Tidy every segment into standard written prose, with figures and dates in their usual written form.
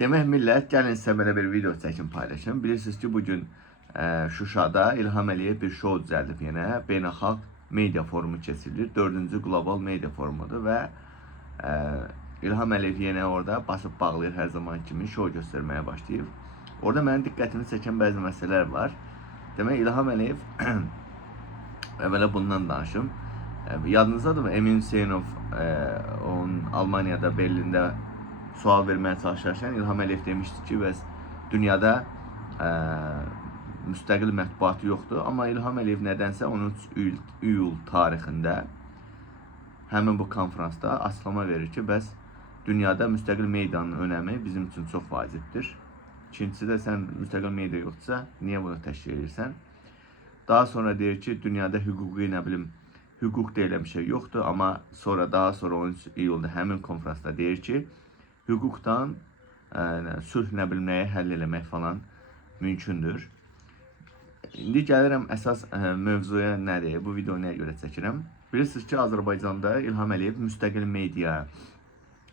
Demək millət, gəlin sizə belə bir video çəkim paylaşım. Bilirsiniz ki, bugün Şuşada İlham Əliyev bir şou düzəldib yenə. Beynəlxalq media forumu keçirilir. 4-cü qlobal media forumudur və İlham Əliyev yenə orada basıb bağlayır hər zaman kimi şou göstərməyə başlayıb. Orada mənim diqqətimi çəkən bəzi məsələlər var. Demək İlham Əliyev əvvəla bundan danışım. Yadınızdadır mı? Emin Hüseynov onun Almaniyada, Berlində sual vermeye çalışırken İlham Əliyev demişti ki, bəs dünyada müstəqil mətbuatı yoxdur. Amma İlham Əliyev nədənsə 13 iyul tarixində həmin bu konferansda açıqlama verir ki, bəs dünyada müstəqil medianın önəmi bizim üçün çox vacibdir. İkincisi də sən müstəqil media yoxdursa, niyə bunu təşkil edirsən? Daha sonra deyir ki, dünyada hüquqi, nə bilim, hüquq deyilən bir şey yoxdur. Amma daha sonra 13 iyulda həmin konferansda deyir ki, hüquqdan sülh nə bilməyə həll eləmək falan mümkündür. İndi gəlirəm əsas mövzuya nədir? Bu videonu nəyə görə çəkirəm? Bilirsiniz ki, Azərbaycanda İlham Əliyev müstəqil media,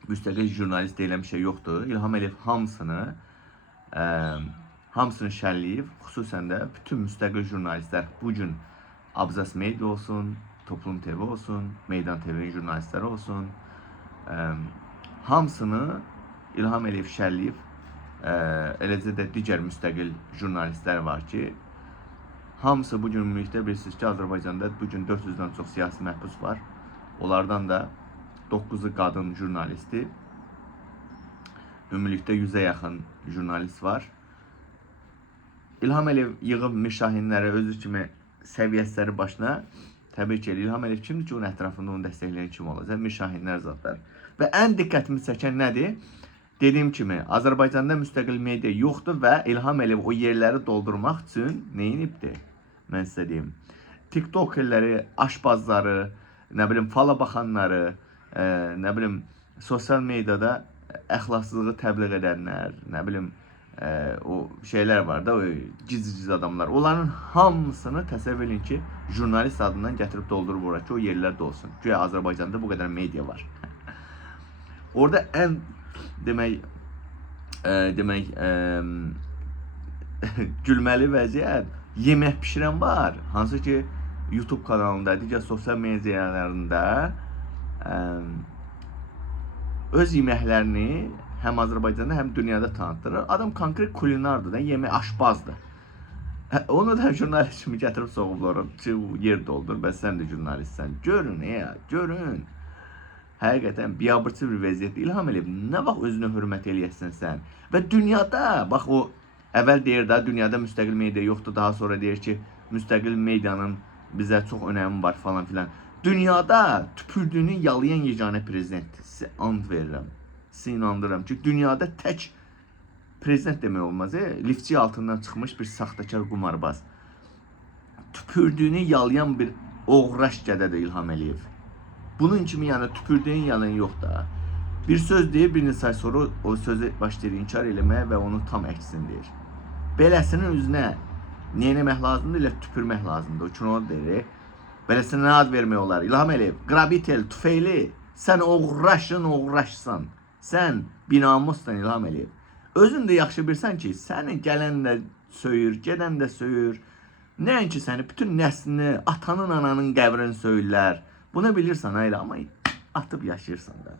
müstəqil jurnalist deyilən bir şey yoxdur. İlham Əliyev hamısını şərləyib, xüsusən də bütün müstəqil jurnalistlər bugün Abzas Media olsun, Toplum TV olsun, Meydan TV'nin jurnalistləri olsun, hamısını İlham Əliyev şərləyib, eləcə də digər müstəqil jurnalistlər var ki, hamısı bugün ümumilikdə bilirsiniz ki, Azərbaycanda bugün 400-dən çox siyasi məhbus var. Onlardan da 9'u qadın jurnalisti, ümumilikdə 100'ə yaxın jurnalist var. İlham Əliyev yığıb Mirşahinləri özü kimi səviyyəsiləri başına təbii ki, İlham Əliyev kimdir ki, onun ətrafında onu dəstəkləyən kim olacaq? Mirşahinlər zatlar. Və ən diqqətimi çəkən nədir? Dediyim kimi, Azərbaycanda müstəqil media yoxdur və İlham Əliyev o yerləri doldurmaq üçün neyinibdir? Mən sizə deyim. TikTokerləri, aşbazları, nə bilim, fala baxanları, nə bilim, sosial mediada əxlaqsızlığı təbliğ edənlər, nə bilim, o şeylər var da, o giz-giz adamlar. Onların hamısını təsəvvür edin ki, jurnalist adından gətirib doldurub ora ki, o yerlər dolsun. Güya Azərbaycanda bu qədər media var. Orada ən demək gülməli vəziyyət yemək pişirən var. Hansı ki YouTube kanalında, digər sosial medialarında öz yeməklərini həm Azərbaycanda, həm dünyada tanıtdırır. Adam konkret kulinardır da, yemək aşbazdır. Onu da jurnalist kimi gətirib soğublar ki, yer doldur, bəs sən də jurnalistsən. Görün ya, görün. Həqiqətən biabırçı bir vəziyyətdə İlham Əliyev nə vaxt özünə hörmət eləyəsən sən? Və dünyada, bax o əvvəl deyir da, dünyada müstəqil media yoxdur, daha sonra deyir ki, müstəqil medianın bizə çox önəmi var falan filan. Dünyada tüpürdüyünü yalayan yeganə prezidentdir. Sizə and verirəm, sizə inandırıram ki, dünyada tək prezident demək olmaz, liftçi altından çıxmış bir saxtakar qumarbaz. Tüpürdüyünü yalayan bir oğraş gədədir İlham Əliyev. Bunun kimi yani tüpürdüğün yalan yok da. Bir söz deyir, bir neçə ay sonra o sözü başlayır inkar eləməyə və onun tam əksini deyir. Beləsinin üzünə nə etmək lazımdır, elə tüpürmək lazımdır. O üçün onu deyir. Beləsinə nə ad vermək olar? İlham Əliyev, qrabitel, tüfeyli, sən oğraşsan. Sən binamussan İlham Əliyev. Özün də yaxşı bilirsən ki, səni gələn də söyür, gedən də söyür. Nəinki səni, bütün nəslini, atanın, ananın qəbrini söyürlər. Bunu bilirsən, hayır, ama atıp yaşayırsan da.